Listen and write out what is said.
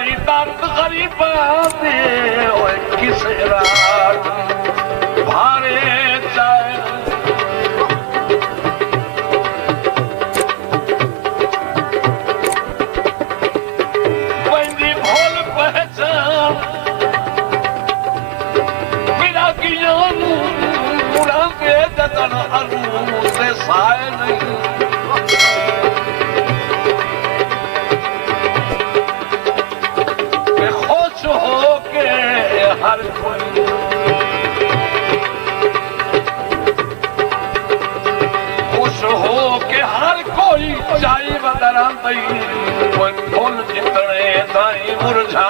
आई दर्द गरीबाते ओए किस रात भारे चाहे बंदी भोल पहचान बिना किया मुड़ा के जतन अनु से साए नहीं हर कोई खुश हो के हर कोई चाहे बदरा कोई फूल जितने ताई मुरझा